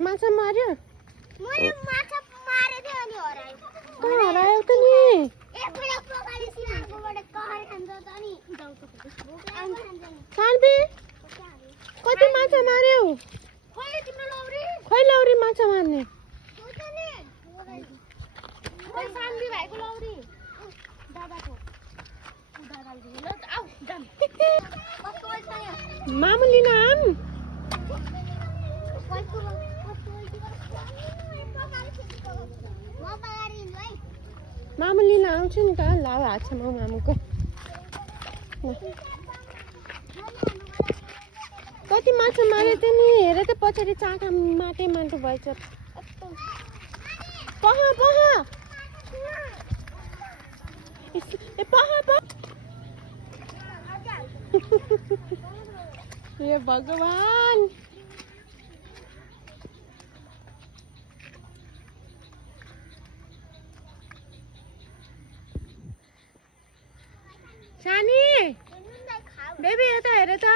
माछा मार्यो? मैले माछा मारे थिएँ अनि हरायो। कहाँ हरायो त नि? एकपल्ट पकाएर सिनाकोबाट कहर खान्छ त नि। सानबी कति माछा मार्यौ? खोइ तिम्रो लौरी। खोइ लौरी माछा मार्ने? खोइ सानबी भाइको लौरी। दादाको। दादाले ल आऊ जाम। कस्तो छ यहाँ? मामुली नाम? मामुली लिन आउँछु नि त लाउ हातसम्म मामुको। कति माछा मारे त नि हेर त पछाडि चाका माटे माटो भएछ। पह पह ए पह पह हे भगवान सानी बेबी यता हेर त।